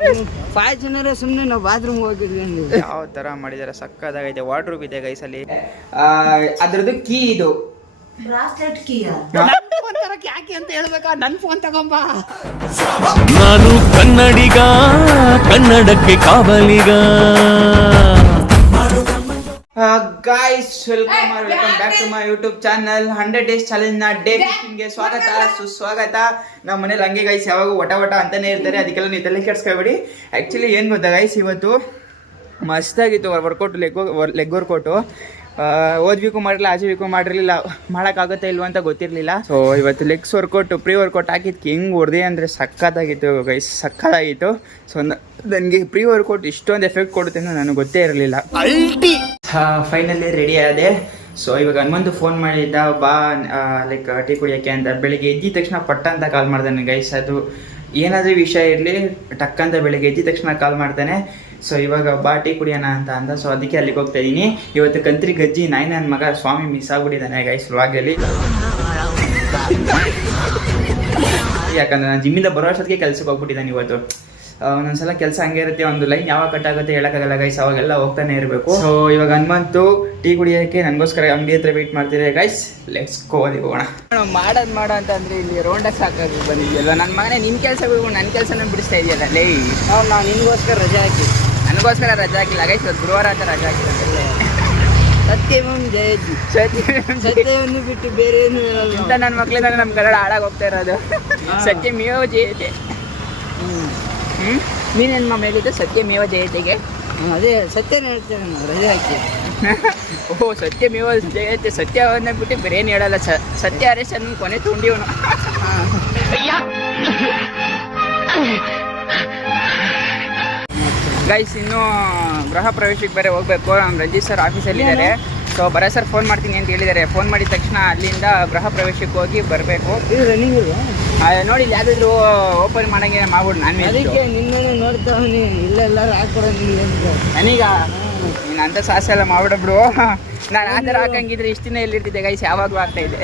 5 ಜನರೇ ಸುಮ್ಮನೆ ನಾವು ಬಾತ್ರೂಮ್ ಹೋಗಿದ್ವಿ. ಯಾವ ತರ ಮಾಡಿದಾರೆ, ಸಕ್ಕದಾಗೈತೆ. ವಾರ್ಡ್ರೋಬ್ ಇದೆ ಗೈಸ್ ಅಲ್ಲಿ. ಅದ್ರದ್ದು ಕೀ ಇದು ಬ್ರಾಸ್ಲೆಟ್ ಕೀ. ಫೋನ್ ತರಕ್ಕೆ ಯಾಕೆ ಅಂತ ಹೇಳ್ಬೇಕಾ? ನನ್ ಫೋನ್ ತಗೊಂಬ. ನಾನು ಕನ್ನಡಿಗ, ಕನ್ನಡಕ್ಕೆ ಕಾವಲಿಗ. Guys welcome back to my YouTube channel. 100 days challenge ನ ಡೇ 15 ಗೆ ಸ್ವಾಗತ ಸುಸ್ವಾಗತ. ನಮ್ಮ ಮನೇಲಿ ಹಂಗೆ ಗೈಸ್ ಯಾವಾಗ ವಟ ಅಂತಾನೆ ಇರ್ತಾರೆ, ಅದಕ್ಕೆಲ್ಲ ನೀವು ತಲೆ ಕೆಡ್ಸ್ಕೊಬೇಡಿ. ಆ್ಯಕ್ಚುಲಿ ಏನು ಗೊತ್ತಾ ಗೈಸ್, ಇವತ್ತು ಮಸ್ತಾಗಿತ್ತು ವರ್ಕೌಟ್, ಲೆಗ್ ವರ್ಕೌಟು. ಓದ್ಬೇಕು ಮಾಡಿರಲಿಲ್ಲ, ಆಚೆ ವೀಕು ಮಾಡಿರಲಿಲ್ಲ, ಮಾಡೋಕ್ಕಾಗುತ್ತೆ ಇಲ್ವ ಅಂತ ಗೊತ್ತಿರಲಿಲ್ಲ. ಸೊ ಇವತ್ತು ಲೆಗ್ಸ್ ವರ್ಕೌಟು ಪ್ರೀ ವರ್ಕೌಟ್ ಹಾಕಿದ್ಕೆ ಹೆಂಗೆ ಹೊಡೆದೆ ಅಂದರೆ ಸಕ್ಕತ್ತಾಗಿತ್ತು ಗೈಸ್, ಸಕ್ಕತ್ತಾಗಿತ್ತು. ಸೊ ನನಗೆ ಪ್ರೀ ವರ್ಕೌಟ್ ಇಷ್ಟೊಂದು ಎಫೆಕ್ಟ್ ಕೊಡುತ್ತೆ ಅಂತ ನನಗೆ ಗೊತ್ತೇ ಇರಲಿಲ್ಲ. ಫೈನಲಿ ರೆಡಿ ಆದೆ. ಸೊ ಇವಾಗ ಹನುಮಂತು ಫೋನ್ ಮಾಡಿದ್ದ, ಬಾ ಲೈಕ್ ಟೀ ಕುಡಿಯೋಕ್ಕೆ ಅಂತ. ಬೆಳಿಗ್ಗೆ ಎದ್ದಿದ ತಕ್ಷಣ ಪಟ್ಟ ಅಂತ ಕಾಲ್ ಮಾಡ್ತಾನೆ ಗೈಸ್. ಅದು ಏನಾದರೂ ವಿಷಯ ಇರಲಿ ಟಕ್ಕಂತ ಬೆಳಿಗ್ಗೆ ಎದ್ದಿದ ತಕ್ಷಣ ಕಾಲ್ ಮಾಡ್ತಾನೆ. ಸೊ ಇವಾಗ ಬಾ ಟೀ ಕುಡಿಯೋಣ ಅಂತ ಅಂದ. ಸೊ ಅದಕ್ಕೆ ಅಲ್ಲಿಗೆ ಹೋಗ್ತಾ ಇದ್ದೀನಿ. ಇವತ್ತು ಕಂತ್ರಿ ಗಜ್ಜಿ ನಾಯಿ ನನ್ನ ಮಗ ಸ್ವಾಮಿ ಮಿಸ್ ಆಗ್ಬಿಟ್ಟಿದ್ದಾನೆ ಗೈಸ್ ವ್ಲಾಗಲ್ಲಿ. ಯಾಕಂದ್ರೆ ನಾನು ಜಿಮ್ಮಿಂದ ಬರೋ ಅಷ್ಟೊತ್ತಿಗೆ ಕೆಲ್ಸಕ್ಕೆ ಹೋಗ್ಬಿಟ್ಟಿದ್ದಾನೆ ಇವತ್ತು. ಒಂದೊಂದ್ಸಲ ಕೆಲಸ ಹಂಗೆ ಇರುತ್ತೆ, ಒಂದು ಲೈನ್ ಯಾವಾಗ ಕಟ್ ಆಗುತ್ತೆ ಹೇಳೋಕ್ಕಾಗಲ್ಲ ಗೈಸ್, ಅವಾಗೆಲ್ಲ ಹೋಗ್ತಾನೆ ಇರಬೇಕು. ಸೊ ಇವಾಗ ಹನುಮಂತು ಟೀ ಕುಡಿಯೋಕ್ಕೆ ನನಗೋಸ್ಕರ ಅಂಗಡಿ ಹತ್ರ ವೆಯ್ಟ್ ಮಾಡ್ತಿದ್ದಾರೆ ಗೈಸ್. ಲೆಟ್ಸ್ ಗೋ, ಅಲ್ಲಿ ಹೋಗೋಣ. ಮಾಡೋ ಅಂತಂದ್ರೆ ಇಲ್ಲಿ ರೌಂಡಾಗಿ ಸಾಕಾಗಿ ಬಂದಿದ್ಯಲ್ಲ ನನ್ನ ಮಗನೇ. ನಿನ್ನ ಕೆಲಸ ಬಿಡ್ಬೋದು, ನನ್ನ ಕೆಲಸನ ಬಿಡಿಸ್ತಾ ಇದೆಯಲ್ಲ ಲೇ. ನಾನು ನಿನ್ಗೋಸ್ಕರ ರಜೆ ಹಾಕಿ, ನನಗೋಸ್ಕರ ರಜೆ ಹಾಕಿಲ್ಲ ಗೈಸ್. ಇವತ್ತು ಗುರುವಾರ ಅಂತ ರಜೆ ಹಾಕಿಲ್ಲ. ಸತ್ಯಂ ಜಯಜಿ, ಸತ್ಯವನ್ನು ಬಿಟ್ಟು ಬೇರೆ ಏನು ಹೇಳಲ್ಲ ಅಂತ ನನ್ನ ಮಕ್ಳಿಂದ ನಮ್ಮ ಕನ್ನಡ ಹಾಳಾಗಿ ಹೋಗ್ತಾ ಇರೋದು. ಸತ್ಯಮೇವ ಜಯತೆ. ನೀನೇನು ಮಾ ಹೇಳಿದ್ದು? ಸತ್ಯಮೇವ ಜಯತೆಗೆ. ಅದೇ ಸತ್ಯನ ಹೇಳ್ತೇನೆ ನಾನು, ರಜೆ ಹಾಕಿ. ಓಹೋ, ಸತ್ಯಮೇವ ಜಯತೆ. ಸತ್ಯವನ್ನ ಬಿಟ್ಟು ಬೇರೆ ಏನು ಹೇಳಲ್ಲ. ಸತ್ಯ ಹರೀಶ್ ಅನ್ನು ಕೊನೆ ತುಂಡಿವನು ಗೈಸ್. ಇನ್ನೂ ಗೃಹ ಪ್ರವೇಶಕ್ಕೆ ಬೇರೆ ಹೋಗ್ಬೇಕು. ನಮ್ಮ ರಂಜಿತ್ ಸರ್ ಆಫೀಸಲ್ಲಿದ್ದಾರೆ. ಸೊ ಬರ ಸರ್ ಫೋನ್ ಮಾಡ್ತೀನಿ ಅಂತ ಹೇಳಿದ್ದಾರೆ. ಫೋನ್ ಮಾಡಿದ ತಕ್ಷಣ ಅಲ್ಲಿಂದ ಗೃಹ ಪ್ರವೇಶಕ್ಕೆ ಹೋಗಿ ಬರಬೇಕು. ರನ್ನಿಂಗ್ ನೋಡಿ ಯಾವುದಾದ್ರು ಓಪನ್ ಮಾಡಂಗೆ ಮಾಡ್ಬಿಡು. ನಾನು ಅದಕ್ಕೆ ನಿನ್ನೆ ನೋಡ್ತಾವನಿ, ಇಲ್ಲೆಲ್ಲರೂ ಹಾಕೊಡೋ ನನೀಗ ನೀನು ಅಂಥ ಸಾಹಸ ಎಲ್ಲ ಮಾಡ್ಬಿಡು. ನಾನು ಆ ಥರ ಹಾಕಂಗಿದ್ರೆ ಇಷ್ಟು ದಿನ ಎಲ್ಲಿರ್ತಿದ್ದೆ ಗೈಸ್, ಯಾವಾಗಲೂ ಆಗ್ತಾ ಇದೆ.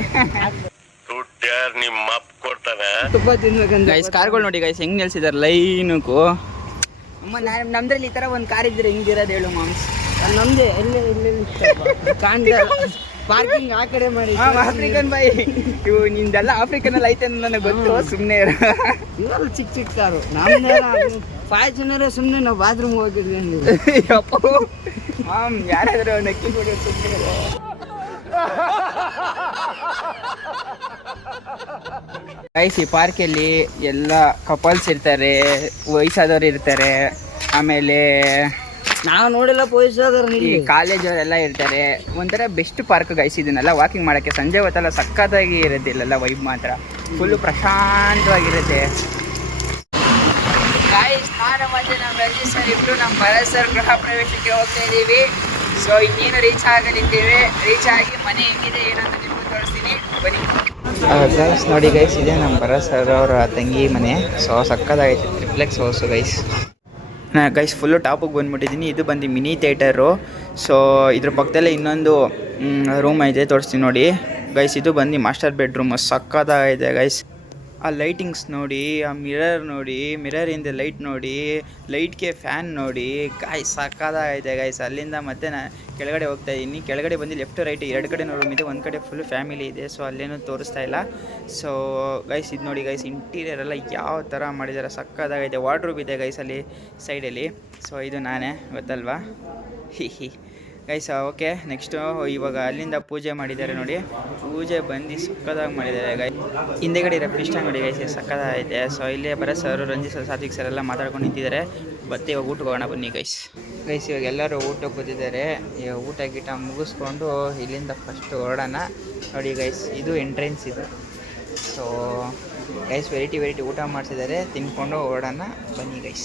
ತುಪ್ಪ ತಿನ್ಬೇಕಂತ ಗೈಸ್ ಕಾರ್ಗಳು ನೋಡಿ ಗೈಸ್ ಹೆಂಗೆ ನಿಲ್ಸಿದ್ದಾರೆ ಲೈನಕ್ಕೂ. ಅಮ್ಮ ನಮ್ದ್ರಲ್ಲಿ ಈ ಥರ ಒಂದು ಕಾರ್ ಇದ್ರೆ ಹೆಂಗಿರೋದು ಹೇಳು ಮಾಮ್ಸ್. ನಮ್ದೇ ಎಲ್ಲೇ ಕಾಣ್ತಾ ಪಾರ್ಕಿಂಗ್ ಆ ಕಡೆ ಮಾಡಿ. ಆಫ್ರಿಕನ್ ಬಾಯಿ ಇವು ನಿಂದೆಲ್ಲ ಆಫ್ರಿಕನಲ್ಲಿ ಐತೆ ಅಂತ ನನಗೆ ಗೊತ್ತು. ಸುಮ್ಮನೆ ಇವೆಲ್ಲ ಚಿಕ್ಕ ಚಿಕ್ಕ ಕಾರು. ನಮ್ದೇ 5 ಜನರೇ ಸುಮ್ಮನೆ ನಾವು ಬಾತ್ರೂಮ್ ಹೋಗಿದ್ವಿ. ಅಪ್ಪ ಮಾಮ್ ಯಾರಾದರೂ ನಕ್ಕಿ ಕೊಡಿ ಸುಮ್ಮನೆ. ಗೈಸ್ ಈ ಪಾರ್ಕಲ್ಲಿ ಎಲ್ಲ ಕಪಲ್ಸ್ ಇರ್ತಾರೆ, ವಯಸ್ಸಾದವ್ರು ಇರ್ತಾರೆ, ಆಮೇಲೆ ನಾವು ನೋಡಿಲ್ಲ ಪೊಲೀಸರು, ಈ ಕಾಲೇಜವರೆಲ್ಲ ಇರ್ತಾರೆ. ಒಂಥರ ಬೆಸ್ಟ್ ಪಾರ್ಕ್ ಗೈಸ್. ಇದನ್ನೆಲ್ಲ ವಾಕಿಂಗ್ ಮಾಡೋಕ್ಕೆ ಸಂಜೆ ಹೊತ್ತೆಲ್ಲ ಸಕ್ಕತ್ತಾಗಿ ಇರುತ್ತೆ. ಇಲ್ಲೆಲ್ಲ ವೈಬ್ ಮಾತ್ರ ಫುಲ್ಲು ಪ್ರಶಾಂತವಾಗಿರುತ್ತೆ ಗೈಸ್. ನಾನು ಮತ್ತೆ ನಮ್ಮ ರಂಜಿತ್ ಸರ್ ಇಬ್ಬರು ನಮ್ಮ ಭರತ್ ಸರ್ ಗೃಹ ಪ್ರವೇಶಕ್ಕೆ ಹೋಗ್ತಾ ಇದ್ದೀವಿ. ಸೊ ಇನ್ನೇನು ರೀಚ್ ಆಗಲಿದ್ದೇವೆ. ರೀಚ್ ಆಗಿ ಮನೆ ಹೆಂಗಿದೆ ಏನಂತ ನಿಮ್ಗೆ ತೋರಿಸ್ತೀನಿ, ಬನ್ನಿ ಗೈಸ್. ನೋಡಿ ಗೈಸ್, ಇದೆ ನಮ್ಮ ಭರತ್ ಸರ್ ಅವರ ತಂಗಿ ಮನೆ. ಸೊ ಸಕ್ಕತ್ತಾಗೈತೆ, ಟ್ರಿಪ್ಲೆಕ್ಸ್ ಹೌಸು ಗೈಸ್. ನಾನು ಗೈಸ್ ಫುಲ್ಲು ಟಾಪಿಗೆ ಬಂದುಬಿಟ್ಟಿದ್ದೀನಿ. ಇದು ಬಂದು ಮಿನಿ ಥಿಯೇಟರು. ಸೊ ಇದ್ರ ಪಕ್ಕದಲ್ಲೇ ಇನ್ನೊಂದು ರೂಮ್ ಐತೆ, ತೋರಿಸ್ತೀನಿ ನೋಡಿ ಗೈಸ್. ಇದು ಬಂದು ಮಾಸ್ಟರ್ ಬೆಡ್ರೂಮ್. ಸಕ್ಕತ್ತಾಗೈತೆ ಗೈಸ್. ಆ ಲೈಟಿಂಗ್ಸ್ ನೋಡಿ, ಆ ಮಿರರ್ ನೋಡಿ, ಮಿರರಿಂದ ಲೈಟ್ ನೋಡಿ, ಲೈಟ್ಗೆ ಫ್ಯಾನ್ ನೋಡಿ ಗಾಯ್ಸ್, ಸಕ್ಕತ್ತಾಗೈತೆ ಗೈಸ್. ಅಲ್ಲಿಂದ ಮತ್ತೆ ನಾನು ಕೆಳಗಡೆ ಹೋಗ್ತಾ ಇದ್ದೀನಿ. ಕೆಳಗಡೆ ಬಂದು ಲೆಫ್ಟ್ ರೈಟ್ 2 ಕಡೆ ರೂಮ್ ಇದೆ. ಒಂದು ಕಡೆ ಫುಲ್ ಫ್ಯಾಮಿಲಿ ಇದೆ. ಸೊ ಅಲ್ಲೇನೂ ತೋರಿಸ್ತಾ ಇಲ್ಲ. ಸೊ ಗೈಸ್ ಇದು ನೋಡಿ ಗೈಸ್, ಇಂಟೀರಿಯರ್ ಎಲ್ಲ ಯಾವ ಥರ ಮಾಡಿದ್ದಾರೆ, ಸಕ್ಕತ್ತಾಗೈತೆ. ವಾರ್ಡ್ರೋಬ್ ಇದೆ ಗೈಸ್ ಅಲ್ಲಿ ಸೈಡಲ್ಲಿ. ಸೊ ಇದು ನಾನೇ, ಗೊತ್ತಲ್ವಾ ಹಿ ಗೈಸ್. ಓಕೆ, ನೆಕ್ಸ್ಟು ಇವಾಗ ಅಲ್ಲಿಂದ ಪೂಜೆ ಮಾಡಿದ್ದಾರೆ ನೋಡಿ. ಪೂಜೆ ಬಂದು ಸಕ್ಕದಾಗಿ ಮಾಡಿದ್ದಾರೆ ಗೈಸ್. ಹಿಂದೆಗಡೆ ಇರೋ ಫಿಶ್ ನೋಡಿ ಗೈಸ್, ಸಕ್ಕದಾಗೈತೆ. ಸೊ ಇಲ್ಲೇ Bharath sir, Ranjith sir, Sathvik sir ಎಲ್ಲ ಮಾತಾಡ್ಕೊಂಡು ನಿಂತಿದ್ದಾರೆ. ಮತ್ತೆ ಇವಾಗ ಊಟಕ್ಕೆ ಹೋಗೋಣ ಬನ್ನಿ ಗೈಸ್. ಇವಾಗ ಎಲ್ಲರೂ ಊಟಕ್ಕೆ ಕೂತಿದ್ದಾರೆ. ಇವಾಗ ಊಟ ಗೀಟ ಮುಗಿಸ್ಕೊಂಡು ಇಲ್ಲಿಂದ ಫಸ್ಟ್ ಹೊರಡೋಣ. ನೋಡಿ ಗೈಸ್, ಇದು ಎಂಟ್ರೆನ್ಸ್ ಇದು. ಸೊ ಗೈಸ್ ವೆರೈಟಿ ಊಟ ಮಾಡಿಸಿದ್ದಾರೆ, ತಿನ್ಕೊಂಡು ಹೊರಡೋಣ ಬನ್ನಿ ಗೈಸ್.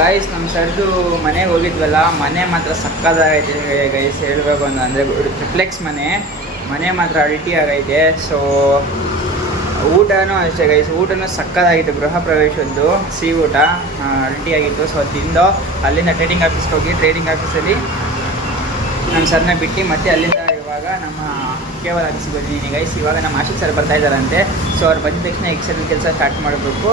ಗೈಸ್ ನಮ್ಮ ಸರ್ದು ಮನೆಗೆ ಹೋಗಿದ್ವಲ್ಲ, ಮನೆ ಮಾತ್ರ ಸಕ್ಕದಾಗೈತೆ ಗೈಸ್. ಹೇಳಬೇಕು ಅಂದರೆ ಟ್ರಿಪ್ಲೆಕ್ಸ್ ಮನೆ ಮಾತ್ರ ಅಲ್ಟಿ ಆಗೈತೆ. ಸೊ ಊಟನೂ ಅಷ್ಟೇ ಗೈಸ್, ಊಟನೂ ಸಕ್ಕದಾಗಿತ್ತು. ಗೃಹ ಪ್ರವೇಶದ್ದು ಸಿಹಿ ಊಟ ಅಲ್ಟಿ ಆಗಿತ್ತು. ಸೊ ತಿಂದು ಅಲ್ಲಿಂದ ಟ್ರೇಡಿಂಗ್ ಆಫೀಸ್ಗೆ ಹೋಗಿ ಟ್ರೇಡಿಂಗ್ ಆಫೀಸಲ್ಲಿ ನಮ್ಮ ಸರ್ನ ಬಿಟ್ಟು ಮತ್ತೆ ಅಲ್ಲಿಂದ ಇವಾಗ ಇವಾಗ ನಮ್ಮ ಕೇವಲ ಆಫೀಸಿಗೆ ಬಂದಿದ್ದೀನಿ ಗೈಸ್. ಇವಾಗ ನಮ್ಮ ಆಶಿಕ್ ಸರ್ ಬರ್ತಾ ಇದ್ದಾರಂತೆ. ಸೊ ಅವ್ರು ಬಂದ ತಕ್ಷಣ ಎಕ್ಸೆಲ್ ಕೆಲಸ ಸ್ಟಾರ್ಟ್ ಮಾಡಬೇಕು.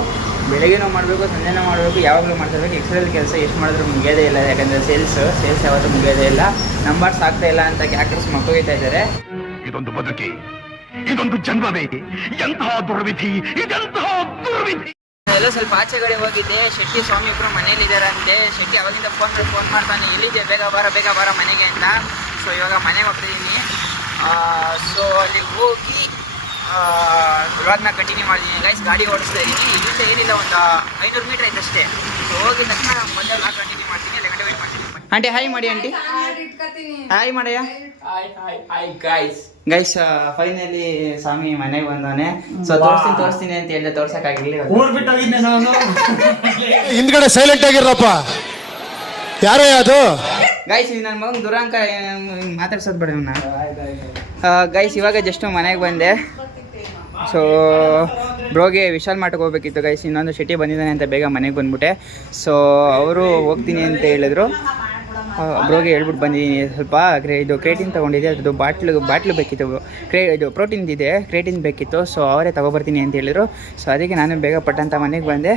ಬೆಳಗ್ಗೆನೂ ಮಾಡಬೇಕು, ಸಂಜೆನೂ ಮಾಡಬೇಕು, ಯಾವಾಗಲೂ ಮಾಡ್ತಿರ್ಬೇಕು. ಎಕ್ಸೆಲ್ ಕೆಲಸ ಎಷ್ಟು ಮಾಡಿದ್ರು ಮುಗಿಯೋದೇ ಇಲ್ಲ, ಯಾಕಂದರೆ ಸೇಲ್ಸ್ ಯಾವತ್ತೂ ಮುಗಿಯೋದೇ ಇಲ್ಲ. ನಂಬರ್ಸ್ ಆಗ್ತಾ ಇಲ್ಲ ಅಂತ ಕ್ಯಾಕರ್ಸ್ ಮಕ್ಕಳಿತಾ ಇದ್ದಾರೆ. ಇದೊಂದು ಬದುಕಿ, ಇದೊಂದು ಜನ್ಮವೇ, ಎಂತಹ ದುರ್ವಿಧಿ, ಇದೆಂತಹ ದುರ್ವಿಧಿ. ಎಲ್ಲ ಸ್ವಲ್ಪ ಆಚೆಗಡೆ ಹೋಗಿದ್ದೆ. ಶೆಟ್ಟಿ ಸ್ವಾಮಿ ಇಬ್ಬರು ಮನೇಲಿದ್ದಾರಂತೆ. ಶೆಟ್ಟಿ ಅವಾಗಿಂದ ಫೋನ್ ಮಾಡ್ತಾನೆ, ಎಲ್ಲಿದೆ, ಬೇಗ ಬಾರ ಮನೆಗೆ ಅಂತ. ಸೊ ಇವಾಗ ಮನೆಗೆ ಹೋಗ್ತಿದ್ದೀನಿ. ಸೊ ಅಲ್ಲಿ ಹೋಗಿ ವ್ಲಾಗ್ನ ಕಂಟಿನ್ಯೂ ಮಾಡಿದ್ದೀನಿ ಗೈಸ್. ಗಾಡಿ ಓಡಿಸ್ತಾ ಇದ್ದೀನಿ. ಇಲ್ಲಿಂದ ಏನಿಲ್ಲ, ಒಂದು 500 ಮೀಟರ್ ಐತೆ ಅಷ್ಟೇ. ಸೊ ಹೋಗಿದ ತಕ್ಷಣ ಮೊದಲು ವ್ಲಾಗ್ ಕಂಟಿನ್ಯೂ ಮಾಡ್ತೀನಿ. 2 ಗಂಟೆ ವೇಟ್ ಮಾಡ್ತೀನಿ. ಆಂಟಿ ಹಾಯ್ ಮಾಡಿ. ಆಂಟಿ ಹಾಯ್ ಮಾಡಯ್ಯ. ಹಾಯ್ ಗೈಸ್ ಫೈನಲಿ ಸ್ವಾಮಿ ಮನೆಗೆ ಬಂದವನೆ. ಸೊ ತೋರಿಸ್ತೀನಿ ಅಂತ ಹೇಳಿದೆ, ತೋರ್ಸಕ್ಕಾಗಿರ್ಲಿ. ಹಿಂದ್ಗಡೆ ಸೈಲೆಂಟ್ ಆಗಿರಪ್ಪ. ಯಾರೇ ಅದು ಗೈಸ್? ಇದು ನನ್ನ ಮಗನ ದುರಾಂಕ ಮಾತಾಡ್ಸೋದು ಬೇಡ ಇವನ್ನ. ಗೈಸ್ ಇವಾಗ ಜಸ್ಟ್ ಮನೆಗೆ ಬಂದೆ. ಸೊ ಬ್ರೋಗೆ ವಿಶಾಲ್ ಮಾರ್ಟ್ಗೆ ಹೋಗ್ಬೇಕಿತ್ತು ಗೈಸ್. ಇನ್ನೊಂದು ಶೆಟ್ಟಿ ಬಂದಿದ್ದಾನೆ ಅಂತ ಬೇಗ ಮನೆಗೆ ಬಂದ್ಬಿಟ್ಟೆ. ಸೊ ಅವರು ಹೋಗ್ತೀನಿ ಅಂತ ಹೇಳಿದ್ರು. ಬ್ರೋಗೆ ಹೇಳ್ಬಿಟ್ಟು ಬಂದಿದ್ದೀನಿ. ಸ್ವಲ್ಪ ಇದು ಕ್ರೇಟಿನ್ ತೊಗೊಂಡಿದ್ದೆ, ಅದು ಬಾಟ್ಲು ಬೇಕಿತ್ತು. ಇದು ಪ್ರೋಟೀನ್ ಇದೆ, ಕ್ರೇಟಿನ್ ಬೇಕಿತ್ತು. ಸೊ ಅವರೇ ತಗೊಬರ್ತೀನಿ ಅಂತ ಹೇಳಿದ್ರು. ಸೊ ಅದಕ್ಕೆ ನಾನು ಬೇಗ ಪಟ್ಟಂತ ಮನೆಗೆ ಬಂದೆ.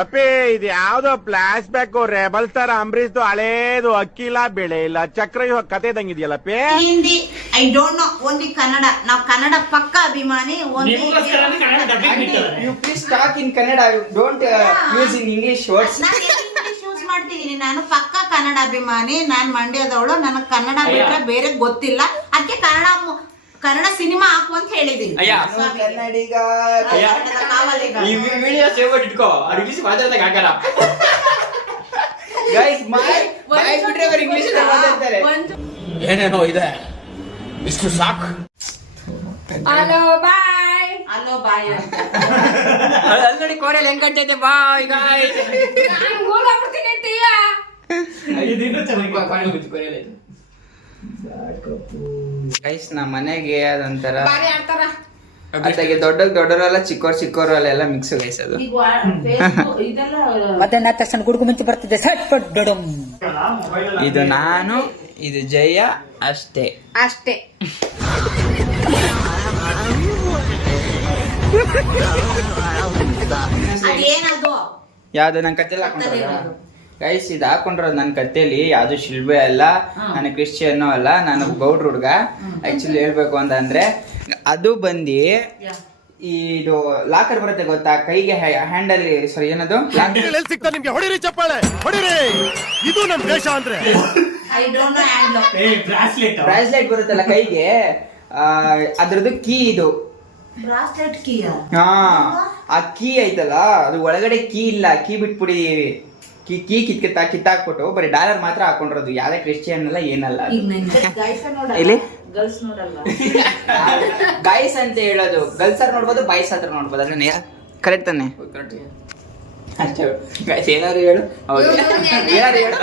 ಅಪ್ಪಿ ಇದು ಯಾವ್ದೋ ಫ್ಲಾಶ್ ಬ್ಯಾಕ್ ರೆಬಲ್ ಸ್ಟಾರ್ ಅಂಬರೀಶ್ದು ಹಳೇದು, ಅಕ್ಕಿಲ್ಲ ಬೆಳೆ ಇಲ್ಲ ಚಕ್ರ ಕತೆ ಇದಂಗಿದೆಯಲ್ಲಪ್ಪಿ. Hindi I don't know, only Kannada. ನಾವು ಕನ್ನಡ ಪಕ್ಕ ಅಭಿಮಾನಿ. You please talk in Kannada, don't use in English words. English use ಮಾಡ್ತಿದ್ದೀನಿ. ನಾನು ಪಕ್ಕ ಕನ್ನಡ ಅಭಿಮಾನಿ. ನಾನ್ ಮಂಡ್ಯದವಳು. ನನಗೆ ಕನ್ನಡ ಬಿಟ್ರೆ ಬೇರೆ ಗೊತ್ತಿಲ್ಲ. ಅದಕ್ಕೆ ಕನ್ನಡ ಸಿನಿಮಾ ಹಾಕು ಅಂತ ಹೇಳಿದೀನಿ. ಕನ್ನಡಿಗ ಏನೇನೋ ಇದೆ, ಇಷ್ಟು ಸಾಕು. ಹಲೋ ಬಾಯ್ ಅಲ್ಲಿ ಕೋರೆಯಲ್ಲಿ ಹೆಂಗ್ ಕಟ್ಟೈತೆ ಬಾಯ್ ಗಾಯ್ಸ್. ಗೈಸ್ ನಮ್ಮ ಮನೆಗೆ ಅದೊಂಥರ ಅದಾಗೆ ದೊಡ್ಡವರೆಲ್ಲ ಚಿಕ್ಕವರೆಲ್ಲ ಎಲ್ಲ ಮಿಕ್ಸ್ ಗೈಸ್. ಅದು ಮಧ್ಯಾಹ್ನ ತಕ್ಷಣ ಗುಡುಗು ಮುಂಚೆ ಬರ್ತಿದ್ದೆ. ಇದು ನಾನು, ಇದು ಜಯ ಅಷ್ಟೇ. ಅದೇನದು? ಯಾವ್ದು ನನ್ನ ಕತ್ತೇಲಿ ಹಾಕೊಂಡ್ರ ಗೈಸ್? ಇದು ಹಾಕೊಂಡ್ರೋದು ನನ್ನ ಕತ್ತೇಲಿ. ಯಾವ್ದು ಶಿಲ್ಬೆ ಅಲ್ಲ, ನಾನು ಕ್ರಿಶ್ಚಿಯನ್ ಅಲ್ಲ, ನಾನು ಗೌಡ್ರ ಹುಡ್ಗ. ಆಕ್ಚುಲಿ ಹೇಳ್ಬೇಕು ಅಂತಂದ್ರೆ ಅದು ಬಂದು ಇದು ಲಾಕರ್ ಬರುತ್ತೆ ಗೊತ್ತಾ, ಕೈಗೆ ಹ್ಯಾಂಡಲ್, ಸಾರಿ ಏನದು ಸಿಗ್ತಾ ನಿಮ್ಗೆ ಹೊಡಿರಿ ಚಪ್ಪಾಳೆ ಹೊಡಿರಿ. ಇದು ನಮ್ ದೇಶ ಅಂದ್ರೆ ಬ್ರಾಸ್ಲೆಟ್ ಬರುತ್ತಲ್ಲ ಕೈಗೆ, ಅದ್ರದ್ದು ಕೀ ಇದು. Bracelet key? ಹಾ, ಆ ಕೀ ಐತಲ್ಲ, ಅದು ಒಳಗಡೆ ಕೀ ಇಲ್ಲ. ಕೀ ಬಿಟ್ಬಿಟ್ಟಿದೀವಿ. ಕೀ ಕಿತ್ತಾಕ್ಬಿಟ್ಟು ಬರೀ ಡಾಲರ್ ಮಾತ್ರ ಹಾಕೊಂಡಿರೋದು. ಯಾವ್ದೇ ಕ್ರಿಶ್ಚಿಯನ್ ಅಲ್ಲ, ಏನಲ್ಲ. ಇಲ್ಲಿ ಗೈಸ್ ಅಂತ ಹೇಳೋದು. ಗರ್ಲ್ಸ್ ಹತ್ರ ನೋಡ್ಬೋದು, ಬಾಯ್ಸ್ ಹತ್ರ ನೋಡ್ಬೋದು. ಅದ್ರ ಕರೆಕ್ಟ್ ತಾನೆ? ಅಷ್ಟೇ ಗೈಸ್. ಏನಾರು ಹೇಳು. ಏನಾರು ಹೇಳು.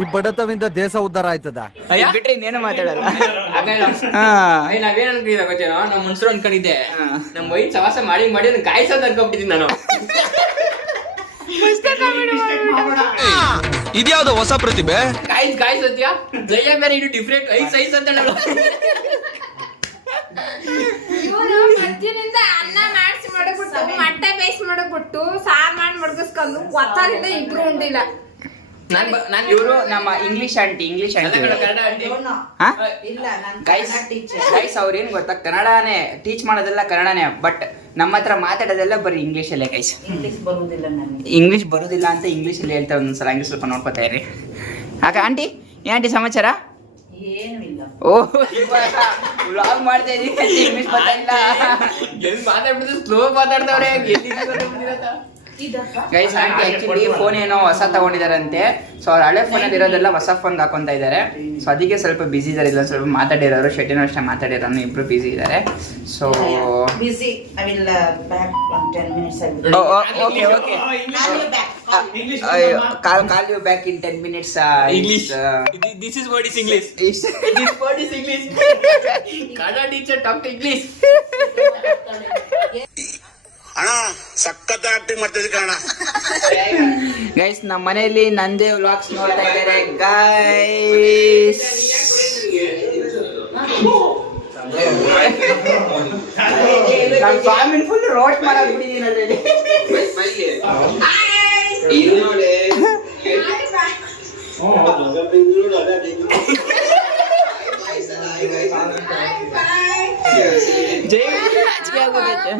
ಈ ಬಡತವಿಂದ ದೇಶ ಉದ್ಧಾರ ಆಯ್ತದ ಬಿಟ್ರೆ ಇನ್ನೇನು ಮಾತಾಡಲ್ಲ. ನಾವೇನ್ ಅನ್ಕೊಂಡಿದ್ದೆ ಗೊತ್ತೇನೋ, ನಮ್ಮ ಮನ್ಸರು ಅನ್ಕೊಂಡಿದ್ದೆ. ನಮ್ಮ ವೈನ್ ಸವಾಸ ಮಾಡಿ ಗಾಯಸೋದ್ ಅನ್ಕೊಂಡ್ಬಿಟ್ಟಿದ್ದೀನಿ ನಾನು. ಇದ್ಯಾವ್ದು ಹೊಸ ಪ್ರತಿಭೆ? ಗಾಯ್ಸ್ ಸತ್ಯ ಜಯ ಬೇರೆ ಇದು ಡಿಫ್ರೆಂಟ್ ಐಸ್ ಅಂತ ನಾನು ಮಧ್ಯಾಹ್ನದಿಂದ ಅನ್ನ ಮಾಡಿಸಿ ಮಾಡಬಿಟ್ಟು ಮೊಟ್ಟೆ ಬೇಯಿಸಿ ಮಾಡಬಿಟ್ಟು ಸಾರ್ ಮಾಡಿ ಮಡಗಿಸ್ಕೊಂಡು ಗೊತ್ತಾಗಿದ್ದ ಇಬ್ರು ಉಂಡಿಲ್ಲ. ಇವರು ನಮ್ಮ English aunty. Kannada aunty. Guys ಅವ್ರೇನ್ ಗೊತ್ತಾ, ಕನ್ನಡನೇ ಟೀಚ್ ಮಾಡೋದೆಲ್ಲ ಕನ್ನಡನೇ, ಬಟ್ ನಮ್ಮ ಹತ್ರ ಮಾತಾಡೋದೆಲ್ಲ ಬರೀ ಇಂಗ್ಲಿಷ್ ಅಲ್ಲೇ ಗೈಸ್. ಇಂಗ್ಲಿಷ್ ಬರೋದಿಲ್ಲ ಅಂತ ಇಂಗ್ಲಿಷ್ ಅಲ್ಲಿ ಹೇಳ್ತಾರೆ ಒಂದೊಂದ್ಸಲ. ಹಂಗೆ ಸ್ವಲ್ಪ ನೋಡ್ಕೊತಾ ಇರಿ. ಆಗ ಆಂಟಿ, ಆಂಟಿ ಸಮಾಚಾರ? ಓಹ್, ವ್ಲಾಗ್ ಮಾಡ್ತಾ ಇದೀನಿ, ಇಂಗ್ಲಿಷ್ ಗೊತ್ತಾಗಿಲ್ಲ. ಮಾತಾಡ್ಬಿಟ್ಟು ಸ್ಲೋ ಮಾತಾಡ್ತಾವ್ರೆ. ಗೈಸ್ ಆಂಟಿ ಆಕ್ಚುಲಿ ಫೋನ್ ಏನೋ ಹೊಸ ತಗೊಂಡಿದಾರಂತೆ. ಸೊ ಅವ್ರ ಹಳೆ ಫೋನಲ್ಲಿ ಇರೋದೆಲ್ಲ ಹೊಸ ಫೋನ್ ಹಾಕೊಂತ ಇದ್ದಾರೆ. ಸೊ ಅದಕ್ಕೆ ಸ್ವಲ್ಪ ಬಿಸಿ ಇದಾರೆ. ಇಲ್ಲ ಸ್ವಲ್ಪ ಮಾತಾಡಿರೋರು, ಶೆಟ್ಟಿನೂ ಅಷ್ಟೇ ಮಾತಾಡಿರೋನು, ಇಬ್ರು ಬಿಸಿ ಇದ್ದಾರೆ. So busy. I will back on 10 minutes. okay. Call you back in 10 minutes. English. This is what is English. This word is English. Kannada teacher talk to English. ಅಣ್ಣ ಸಖತ್ ಆಕ್ಟಿಂಗ್ ಮಾಡ್ತಿದ್ದೆ ಕಣ. ಗೈಸ್ ನಮ್ಮ ಮನೆಯಲ್ಲಿ ನಂದೇ ವ್ಲಾಗ್ಸ್ ನೋಡ್ತಾ ಇದ್ದಾರೆ guys. ನಾನು ಫ್ಯಾಮಿಲಿ ಫುಲ್ ರೋಸ್ಟ್ ಮಾಡಾಕ್ಬಿಟ್ಟಿದ್ದೀನಿ ಅದರಲ್ಲಿ. ಜೈ ನಾಚಿಕೆ ಆಗೋದೈತೆ.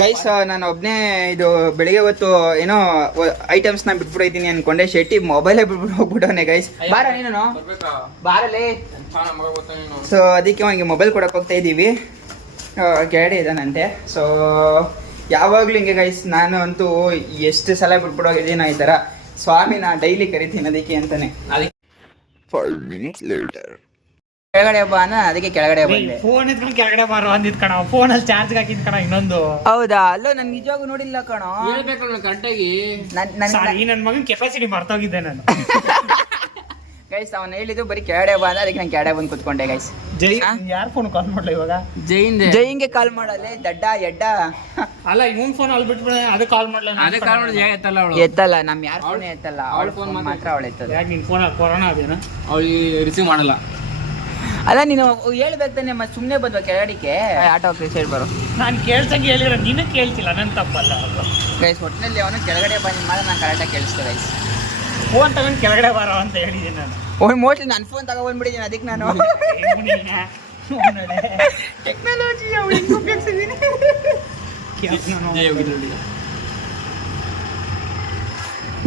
ಗೈಸ್ ನಾನು ಒಬ್ನೇ ಇದು ಬೆಳಿಗ್ಗೆ ಹೊತ್ತು ಏನೋ ಐಟಮ್ಸ್ ನ ಬಿಟ್ಬಿಟ್ಟಿದ್ದೀನಿ ಅನ್ಕೊಂಡೆ. ಶೆಟ್ಟಿ ಮೊಬೈಲೇ ಬಿಟ್ಬಿಟ್ಟು ಹೋಗ್ಬಿಟ್ಟವನೆ ಗೈಸ್. ಬಾರ ನೀನು ಬಾರಲೇ. ಸೊ ಅದಕ್ಕೆ ಅವನಿಗೆ ಮೊಬೈಲ್ ಕೊಡಕ್ಕೆ ಹೋಗ್ತಾ ಇದ್ದೀವಿ. ಕೆಳಗಡೆ ಇದ್ದಾನಂತೆ. ಸೊ ಯಾವಾಗಲೂ ಹಿಂಗೆ ಗೈಸ್, ನಾನು ಅಂತೂ ಎಷ್ಟು ಸಲ ಬಿಟ್ಬಿಡೋಗಿದ್ದೀನಿ ಈ ಥರ. ಸ್ವಾಮಿನ ಡೈಲಿ ಕರಿತೀನಿ ಅದಕ್ಕೆ ಅಂತಾನೆ. 5 minutes later ಕೆಳಗಡೆ ಬಾ ಅಂದ್ರೆ ಅದಕ್ಕೆ ಕೆಳಗಡೆ ಬಂದೆ. ಫೋನ್ ಎತ್ಕೊಂಡು ಕೆಳಗಡೆ ಬಾರೋ ಅಂದಿದ್ ಕಣ. ಫೋನಲ್ಲಿ ಚಾರ್ಜ್ ಹಾಕಿದ್ ಕಣ ಇನ್ನೊಂದು. ಹೌದಾ? ಅಲ್ಲೋ ನನ್ ನಿಜವಾಗೂ ನೋಡಿಲ್ಲ ಕಣೋ. ಹೇಳ್ಬೇಕಲ್ಲ ಕರೆಕ್ಟಾಗಿ. ನನ್ನ ಮಗನ ಕೆಪಾಸಿಟಿ ಮರ್ತೋಗಿದ್ದೆ ನಾನು. ಗೈಸ್ ಅವನು ಹೇಳಿದ್ದು ಬರೀ ಕೆಳಗಡೆ ಬಾ ಅಂದ್ರೆ ಅದಕ್ಕೆ ನಾನು ಕೆಳಗಡೆ ಬಂದು ಕುತ್ಕೊಂಡೆ ಗೈಸ್. ಜೈ ಯಾರು ಫೋನ್ ಕಾಲ್ ಮಾಡ್ಲ ಇವಾಗ? ಜೈನ್ಗೆ ಕಾಲ್ ಮಾಡಲ್ಲ ದಡ್ಡ ಎಡ್ಡ. ಅಲ್ಲ ಇವನ್ ಫೋನ್ ಅಲ್ಲಿ ಬಿಟ್ಬಿಡ ಅದು ಕಾಲ್ ಮಾಡ್ಲ. ಅದೇ ಕಾಲ್ ಮಾಡಿದ್ರೆ ಎತ್ತಲ್ಲ ಅವಳು. ಎತ್ತಲ್ಲ, ನಮ್ ಯಾರ ಫೋನ್ ಎತ್ತಲ್ಲ. ಅವಳ ಫೋನ್ ಮಾತ್ರ ಅವಳು ಎತ್ತಲ್ಲ. ಯಾಕೆ ನಿನ್ ಫೋನ್ ಕೊರೋನಾ ಅದೇನಾ? ಅವಳಿಗೆ ರಿಸೀವ್ ಮಾಡಲ್ಲ. ಅಲ್ಲ ನೀನು ಹೇಳ್ಬೇಕು ತಾನೆ, ಮತ್ತೆ ಸುಮ್ಮನೆ ಬಂದ್ವಾ ಕೆಳಗಡಿಕೆ? ಆಟೋ ಸೈಡ್ ಬರೋ. ನಾನು ಕೇಳ್ಸಂಗೆ ಹೇಳಿರೋ ನೀನು ಕೇಳ್ತಿಲ್ಲ, ನನ್ನ ತಪ್ಪಲ್ಲ. ಗೈಸ್ ಒಟ್ಟಿನಲ್ಲಿ ಅವನು ಕೆಳಗಡೆ ಬಂದು ಮಾತ್ರ ನಾನು ಕರೆಕ್ಟಾಗಿ ಕೇಳಿಸ್ತೇವೆ ಗೈಸ್. ಫೋನ್ ತಗೊಂಡು ಕೆಳಗಡೆ ಬಾರೋ ಅಂತ ಹೇಳಿದ್ದೀನಿ ನಾನು. ಮೋಸ್ಟ್ಲಿ ನನ್ನ ಫೋನ್ ತಗೊಂಡ್ಬಿಟ್ಟಿದ್ದೀನಿ ಅದಕ್ಕೆ ನಾನು ಟೆಕ್ನಾಲಜಿ ಅವಳಿಗೆ ಉಪಯೋಗಿಸಿದ್ದೀನಿ.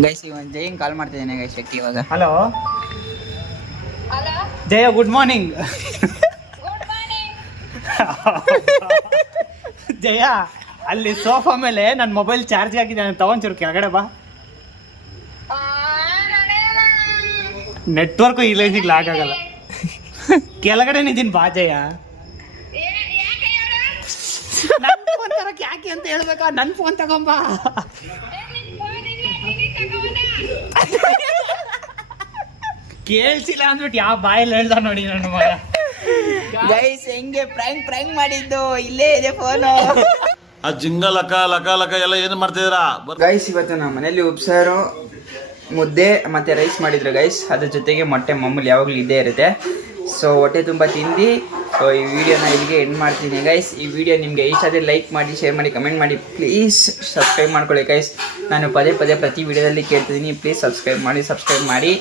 ಗೈಸ್ ಇವನ್ ಜೈನ್ ಕಾಲ್ ಮಾಡ್ತಿದ್ದೇನೆ ಗೈಸ್ ಶಕ್ತಿ ಇವಾಗ. ಹಲೋ ಜಯ, ಗುಡ್ ಮಾರ್ನಿಂಗ್. ಜಯ ಅಲ್ಲಿ ಸೋಫಾ ಮೇಲೆ ನನ್ನ ಮೊಬೈಲ್ ಚಾರ್ಜ್ ಆಗಿದೆ, ನಾನು ತಗೊಂಚೂರು ಕೆಳಗಡೆ ಬಾ. ನೆಟ್ವರ್ಕು ಇಲ್ಲ ಲಾಗಾಗಲ್ಲ. ಕೆಳಗಡೆ ನಿದ್ದೀನಿ ಬಾ ಜಯ. ನನ್ನ ಫೋನ್ ತರಕ್ಕೆ ಯಾಕೆ ಅಂತ ಹೇಳ್ಬೇಕಾ? ನನ್ನ ಫೋನ್ ತಗೊಂಬಾ. ಕೇಳಿಸಿಲ್ಲ ಅಂದ್ಬಿಟ್ಟು ಯಾವ ಬಾಯಲ್ಲಿ ಹೇಳ್ದ ನೋಡಿ ನನ್ನ ಮಗ. ಗೈಸ್ ಹೆಂಗೆ ಪ್ರ್ಯಾಂಕ್ ಮಾಡಿದ್ದು, ಇಲ್ಲೇ ಇದೆ ಫೋನು. ಆ ಜಿಂಗ ಲಕ ಲಕ ಲಕ ಎಲ್ಲ ಏನು ಮಾಡ್ತಿದ್ದೀರಾ? ಗೈಸ್ ಇವತ್ತು ನಮ್ಮ ಮನೇಲಿ ಉಪ್ಸಾರು, ಮುದ್ದೆ ಮತ್ತೆ ರೈಸ್ ಮಾಡಿದ್ರು ಗೈಸ್. ಅದ್ರ ಜೊತೆಗೆ ಮೊಟ್ಟೆ ಮಾಮೂಲಿ ಯಾವಾಗಲೂ ಇದ್ದೇ ಇರುತ್ತೆ. ಸೊ ಹೊಟ್ಟೆ ತುಂಬ ತಿಂದು ಸೊ ಈ ವಿಡಿಯೋನ ಇಲ್ಲಿಗೆ ಎಂಡ್ ಮಾಡ್ತೀನಿ ಗೈಸ್. ಈ ವಿಡಿಯೋ ನಿಮಗೆ ಇಷ್ಟ ಆದರೆ ಲೈಕ್ ಮಾಡಿ, ಶೇರ್ ಮಾಡಿ, ಕಮೆಂಟ್ ಮಾಡಿ. ಪ್ಲೀಸ್ ಸಬ್ಸ್ಕ್ರೈಬ್ ಮಾಡ್ಕೊಳ್ಳಿ ಗೈಸ್. ನಾನು ಪದೇ ಪ್ರತಿ ವಿಡಿಯೋದಲ್ಲಿ ಕೇಳ್ತಿದ್ದೀನಿ. ಪ್ಲೀಸ್ ಸಬ್ಸ್ಕ್ರೈಬ್ ಮಾಡಿ.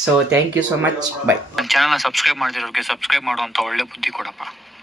So thank you so much. Bye. ಚಾನಲ್ನ ಸಬ್ಸ್ಕ್ರೈಬ್ ಮಾಡ್ತಿರೋರಿಗೆ ಸಬ್ಸ್ಕ್ರೈಬ್ ಮಾಡುವಂಥ ಒಳ್ಳೆ ಬುದ್ಧಿ ಕೊಡಪ್ಪ.